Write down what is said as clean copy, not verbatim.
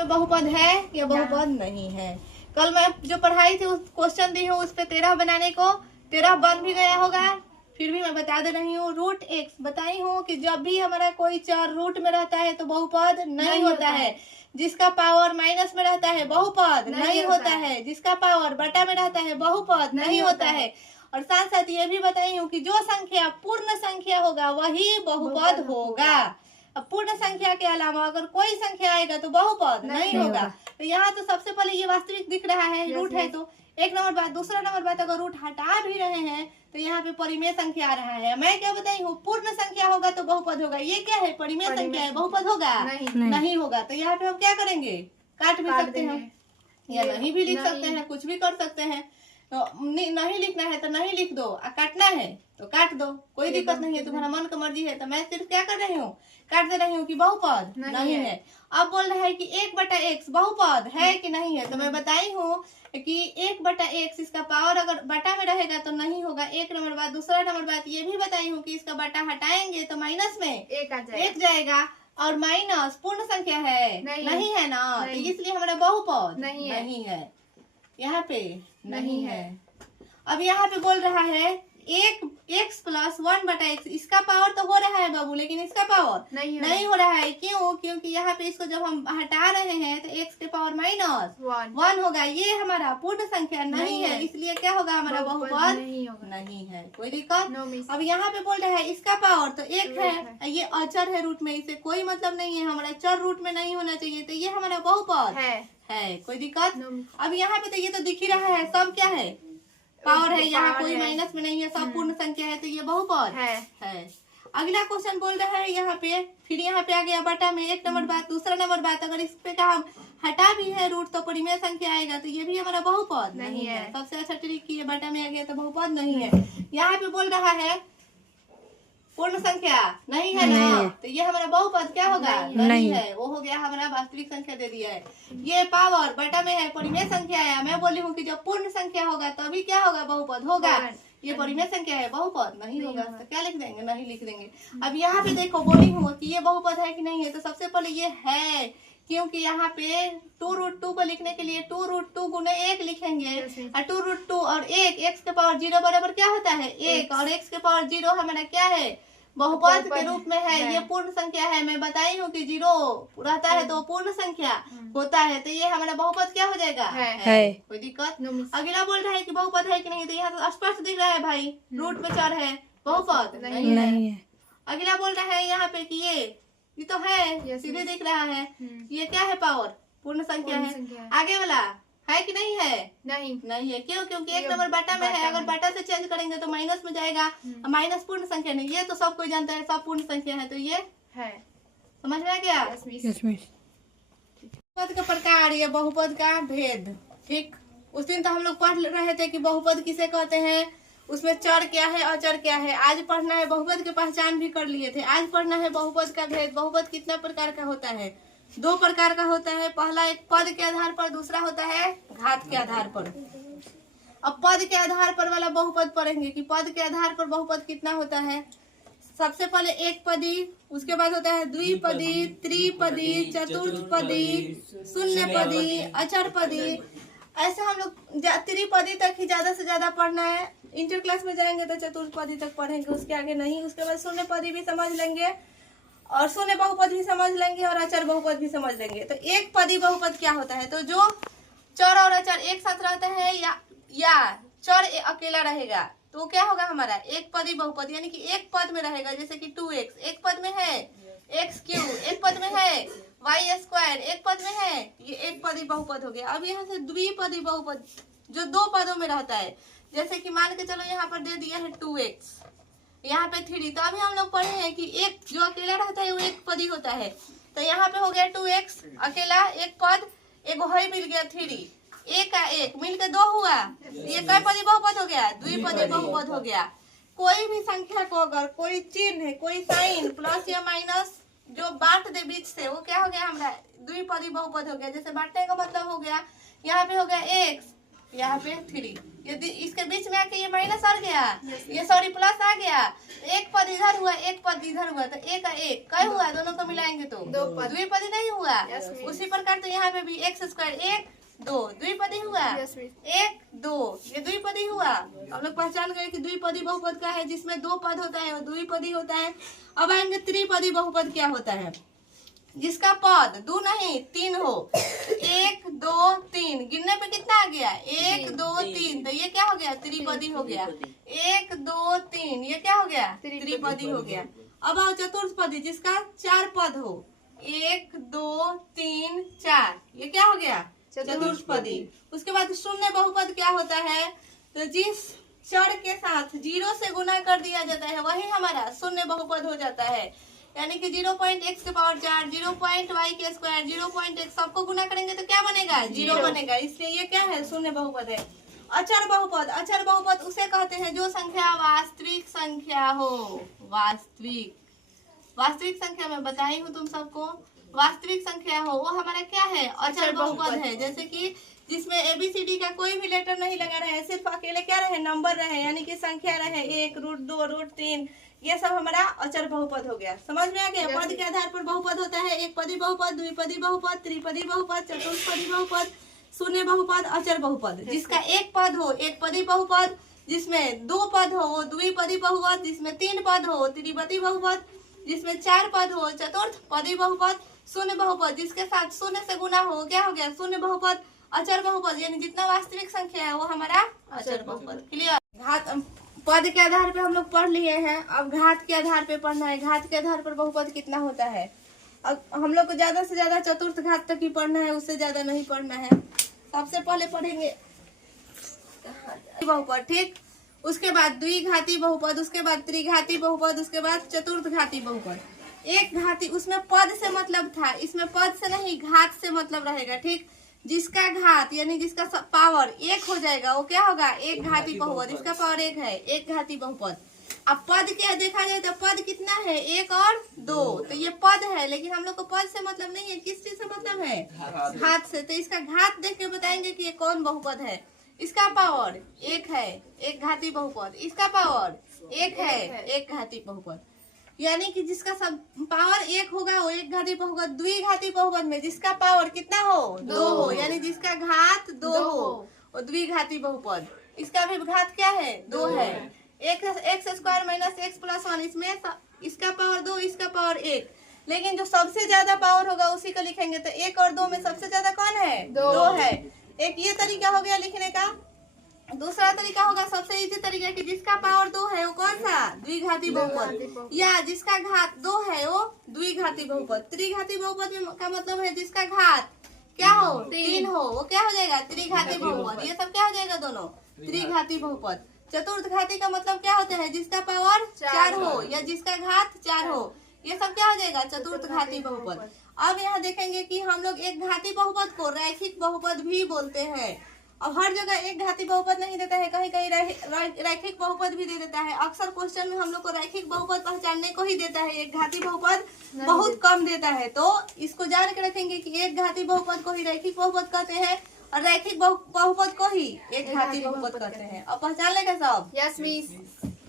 में बहुपद है या बहुपद नहीं है। कल मैं जो पढ़ाई थी उस क्वेश्चन दी हूँ उस पे 13 बनाने को 13 बन भी गया होगा, फिर भी मैं बता दे रही हूँ। रूट एक्स बताई हूँ कि जब भी हमारा कोई चर रूट में रहता है तो बहुपद नहीं होता है। जिसका पावर माइनस में रहता है बहुपद नहीं होता है। जिसका पावर बटा में रहता है बहुपद नहीं होता है। और साथ साथ ये भी बताई हूँ कि जो संख्या पूर्ण संख्या होगा वही बहुपद होगा। अब पूर्ण संख्या के अलावा अगर कोई संख्या आएगा तो बहुपद नहीं होगा। तो यहाँ तो सबसे पहले ये वास्तविक दिख रहा है, रूट है तो एक नंबर बात। दूसरा नंबर बात, अगर रूट हटा भी रहे हैं तो यहाँ पे परिमेय संख्या आ रहा है। मैं क्या बताई हूँ, पूर्ण संख्या होगा तो बहुपद होगा। ये क्या है, परिमेय संख्या है, बहुपद होगा नहीं होगा। तो यहाँ पे हम क्या करेंगे, काट भी सकते हैं या नहीं भी लिख सकते हैं, कुछ भी कर सकते हैं। तो नहीं लिखना है तो नहीं लिख दो, और काटना है तो काट दो, कोई दिक्कत नहीं है, तुम्हारा मन का मर्जी है। तो मैं सिर्फ क्या कर रही हूँ, काट दे रही हूँ कि बहुपद नहीं है। अब बोल रहा है कि 1/x बहुपद है कि नहीं है। तो मैं बताई हूँ कि 1/x इसका पावर अगर बटा में रहेगा तो नहीं होगा, एक नंबर बात। दूसरा नंबर बात ये भी बताई हूँ कि इसका बटा हटाएंगे तो माइनस में एक जाएगा, और माइनस पूर्ण संख्या है नहीं है ना, तो इसलिए हमारा बहुपद नहीं है, यहाँ पे नहीं है। अब यहाँ पे बोल रहा है 1x + 1/x, इसका पावर तो हो रहा है बाबू, लेकिन इसका पावर नहीं हो रहा है। क्यों? क्योंकि यहाँ पे इसको जब हम हटा रहे हैं तो x के पावर -1 होगा। ये हमारा पूर्ण संख्या नहीं है, इसलिए क्या होगा, हमारा बहुपद नहीं है। कोई दिक्कत? अब यहाँ पे बोल रहा है इसका पावर तो 1 है, ये अचर है रूट में, इसे कोई मतलब नहीं है, हमारा चर रूट में नहीं होना चाहिए, तो ये हमारा बहुपद है। कोई दिक्कत? अब यहाँ पे तो ये तो दिख ही रहा है, सब क्या है, पावर है, यहाँ कोई माइनस में नहीं है, सब पूर्ण संख्या है, तो ये बहुपद है। अगला क्वेश्चन बोल रहा है यहाँ पे, फिर यहाँ पे आ गया बटा में, एक नंबर बात। दूसरा नंबर बात, अगर इस पे का हम हटा भी है रूट तो परिमेय संख्या आएगा, तो ये भी हमारा बहुपद नहीं है। सबसे अच्छा ट्रिक की, बटा में आ गया तो बहुपद नहीं है। यहाँ पे बोल रहा है पूर्ण संख्या नहीं है ना, तो ये हमारा बहुपद क्या होगा, नहीं है। वो हो गया हमारा वास्तविक संख्या दे दिया है। ये पावर बटा में है, परिमेय संख्या है। मैं बोली हूँ कि जब पूर्ण संख्या होगा तभी क्या होगा, बहुपद होगा। ये परिमेय संख्या है, बहुपद नहीं होगा, तो क्या लिख देंगे, नहीं लिख देंगे। अब यहाँ पे देखो, बोली हूँ कि ये बहुपद है कि नहीं है, तो सबसे पहले ये है, क्योंकि यहाँ पे 2√2 को लिखने के लिए 2√2 गुने 1 लिखेंगे, और 2√2 और 1, x के पावर 0 बराबर क्या होता है 1, और x के पावर 0 हमारा क्या है, बहुपद के रूप में है। ये पूर्ण संख्या है, मैं बताई हूँ कि 0 रहता है तो पूर्ण संख्या होता है, तो ये हमारा बहुपद क्या हो जाएगा, है। कोई दिक्कत? अगला बोल रहा है कि बहुपद है कि नहीं, तो यहाँ तो स्पष्ट दिख रहा है भाई, रूट में चर है, बहुपद नहीं है। अगला बोल रहा है यहाँ पे कि ये तो है, सीधे दिख रहा है, ये क्या है, पावर पूर्ण संख्या है। आगे वाला है कि नहीं है, नहीं है। क्यों? क्योंकि एक नंबर बटा में है, अगर बटा से चेंज करेंगे तो माइनस में जाएगा, माइनस पूर्ण संख्या नहीं, ये तो सब कोई जानता है, सब पूर्ण संख्या है, तो ये है। समझ में आ गया? बहुपद का प्रकार या बहुपद का भेद। ठीक, उस दिन तो हम लोग पढ़ रहे थे कि बहुपद किसे कहते हैं, उसमें चर क्या है, अचर क्या है। आज पढ़ना है, बहुपद की पहचान भी कर लिए थे, आज पढ़ना है बहुपद का भेद। बहुपद कितना प्रकार का होता है, 2 प्रकार का होता है। पहला एक पद के आधार पर, दूसरा होता है घात के आधार पर। अब पद के आधार पर वाला बहुपद पढ़ेंगे कि पद के आधार पर बहुपद कितना होता है। सबसे पहले एक पदी, उसके बाद होता है द्विपदी, त्रिपदी, चतुर्थपदी, शून्यपदी, अचरपदी। ऐसे हम लोग त्रिपदी तक ही ज्यादा से ज्यादा पढ़ना है। इंटर क्लास में जाएंगे तो चतुर्थपदी तक पढ़ेंगे, उसके आगे नहीं। उसके बाद शून्यपदी भी समझ लेंगे, और शून्य बहुपद भी समझ लेंगे, और अचर बहुपद भी समझ लेंगे। तो एक पदी बहुपद क्या होता है, तो जो चर और अचर एक साथ रहते हैं, या चर अकेला रहेगा, तो क्या होगा हमारा एक पदी बहुपद, यानी कि एक पद में रहेगा। जैसे कि 2x एक पद में है, x³ एक पद में है, y² एक पद में है, ये एक पदी बहुपद हो गया। अब यहाँ से द्विपदी बहुपद जो 2 पदों में रहता है, जैसे कि मान के चलो यहाँ पर दे दिया है 2x, यहाँ पे 3, तो अभी हम लोग पढ़े हैं कि एक जो अकेला रहता है वो एक पदी होता है। तो यहाँ पे हो गया 2x अकेला एक पद, एक है मिल गया 3, एक का एक मिल के 2 हुआ, ये कई पदी बहुपद हो गया, द्विपदी बहुपद हो गया। कोई भी संख्या को अगर कोई चिन्ह है, कोई साइन प्लस या माइनस जो बांट दे बीच से, वो क्या हो गया हमारा द्विपदी बहुपद हो गया। जैसे बांटने का मतलब हो गया, यहाँ पे हो गया x, यहाँ पे 3, यदि इसके बीच में आके ये माइनस आ गया, ये सॉरी प्लस आ गया, एक पद इधर हुआ एक पद इधर हुआ, तो एक का एक क्या हुआ, दोनों को मिलाएंगे तो द्विपदी नहीं हुआ। उसी प्रकार तो यहाँ पे भी एक्स स्क्वायर 1 2 द्विपदी हुआ, 1 2 ये द्विपदी हुआ। हम लोग पहचान गए कि द्विपदी बहुपद का है जिसमें 2 पद होता है वो द्विपदी होता है। अब आएंगे त्रिपदी बहुपद क्या होता है, जिसका पद 2 नहीं 3 हो, 1 2 3 गिनने पे कितना आ गया 1 2 3, तो ये क्या हो गया त्रिपदी हो गया। 1 2 3 ये क्या हो गया त्रिपदी हो गया। अब आओ चतुर्थपदी जिसका 4 पद हो, 1 2 3 4 ये क्या हो गया चतुर्थपदी। उसके बाद शून्य बहुपद क्या होता है, तो जिस चर के साथ 0 से गुना कर दिया जाता है वही हमारा शून्य बहुपद हो जाता है। यानी कि 0.x के पावर 4, 0.y के स्क्वायर, 0.x सबको गुना करेंगे तो क्या बनेगा 0 बनेगा, इसलिए ये क्या है शून्य बहुपद है। अचर बहुपद, अचर बहुपद उसे कहते हैं जो संख्या वास्तविक संख्या हो। वास्तविक संख्या मैं बताई हूँ तुम सबको, वास्तविक संख्या हो वो हमारा क्या है अचर बहुपद है। जैसे कि जिसमें ABCD का कोई भी लेटर नहीं लगा रहे, सिर्फ अकेले क्या रहे नंबर रहे, यानी कि संख्या रहे 1 √2 √3, ये सब हमारा अचर बहुपद हो गया। समझ में आ गया। पद के आधार पर बहुपद होता है, एक पदी बहुपद, द्विपदी बहुपद, त्रिपदी बहुपद, चतुष्पदी बहुपद, शून्य बहुपद, अचर बहुपद। जिसका एक पद हो एक पदी बहुपद, जिसमें 2 पद हो वो द्विपदी बहुपद, जिसमें 3 पद हो त्रिपदी बहुपद, जिसमें 4 पद हो चतुर्थ पदी बहुपद, शून्य बहुपद जिसके साथ शून्य से गुना हो क्या हो गया शून्य बहुपद। अचर बहुपद यानी जितना वास्तविक संख्या है वो हमारा अचर बहुपद। क्लियर। घात पद के आधार पे हम लोग पढ़ लिए हैं, अब घात के आधार पे पढ़ना है। घात के आधार पर बहुपद कितना होता है, अब हम लोग को ज्यादा से ज्यादा चतुर्थ घात तक ही पढ़ना है, उससे ज्यादा नहीं पढ़ना है। सबसे पहले पढ़ेंगे बहुपद, ठीक। उसके बाद द्विघाती बहुपद, उसके बाद त्रिघाती बहुपद, उसके बाद चतुर्थ घाती बहुपद। एक घाती उसमें पद से मतलब था, इसमें पद से नहीं घात से मतलब रहेगा, ठीक। जिसका घात यानी जिसका पावर 1 हो जाएगा वो क्या होगा एक घाती बहुपद। इसका पावर 1 है, एक घाती बहुपद। अब पद क्या देखा जाए तो पद कितना है 1 और 2, तो ये पद है, लेकिन हम लोग को पद से मतलब नहीं है, किस चीज से मतलब है घात से। तो इसका घात देख के बताएंगे कि ये कौन बहुपद है। इसका पावर 1 है, एक घाती बहुपद। इसका पावर 1 है, एक घाती बहुपद। यानी कि जिसका सब पावर 1 होगा वो एक घाती बहुपद। द्विघाती बहुपद में जिसका पावर कितना हो 2 हो, यानी जिसका घात 2 हो वो द्विघाती बहुपद। इसका भी घात क्या है 2 है। X square minus x plus 1, इसमें इसका पावर 2 इसका पावर 1, लेकिन जो सबसे ज्यादा पावर होगा उसी को लिखेंगे। तो 1 और 2 में सबसे ज्यादा कौन है 2 है। एक ये तरीका हो गया लिखने का। दूसरा तरीका होगा सबसे इजी तरीका कि जिसका पावर 2 है वो कौन सा द्विघाती बहुपद, या जिसका घात 2 है वो द्विघाती बहुपद। त्रिघाती बहुपद का मतलब है जिसका घात क्या हो 3 हो वो क्या हो जाएगा त्रिघाती बहुपद। ये सब क्या हो जाएगा दोनों त्रिघाती बहुपद। चतुर्थ घाती का मतलब क्या होता है जिसका पावर 4 हो या जिसका घात 4 हो, ये सब क्या हो जाएगा चतुर्थ घाती बहुपद। अब यहाँ देखेंगे कि हम लोग एक घाती बहुपद को रैखिक बहुपद भी बोलते हैं। अब हर जगह एक घाती बहुपद नहीं देता है, कहीं कहीं रैखिक बहुपद भी दे देता है। अक्सर क्वेश्चन में हम लोग को रैखिक बहुपद पहचानने को ही देता है, एक घाती बहुपद बहुत कम देता है। तो इसको जान के रखेंगे कि एक घाती बहुपद को ही रैखिक बहुपद कहते हैं और रैखिक बहुपद को ही एक घाती बहुपद कहते हैं। अब पहचान लेगा सब। Yes miss.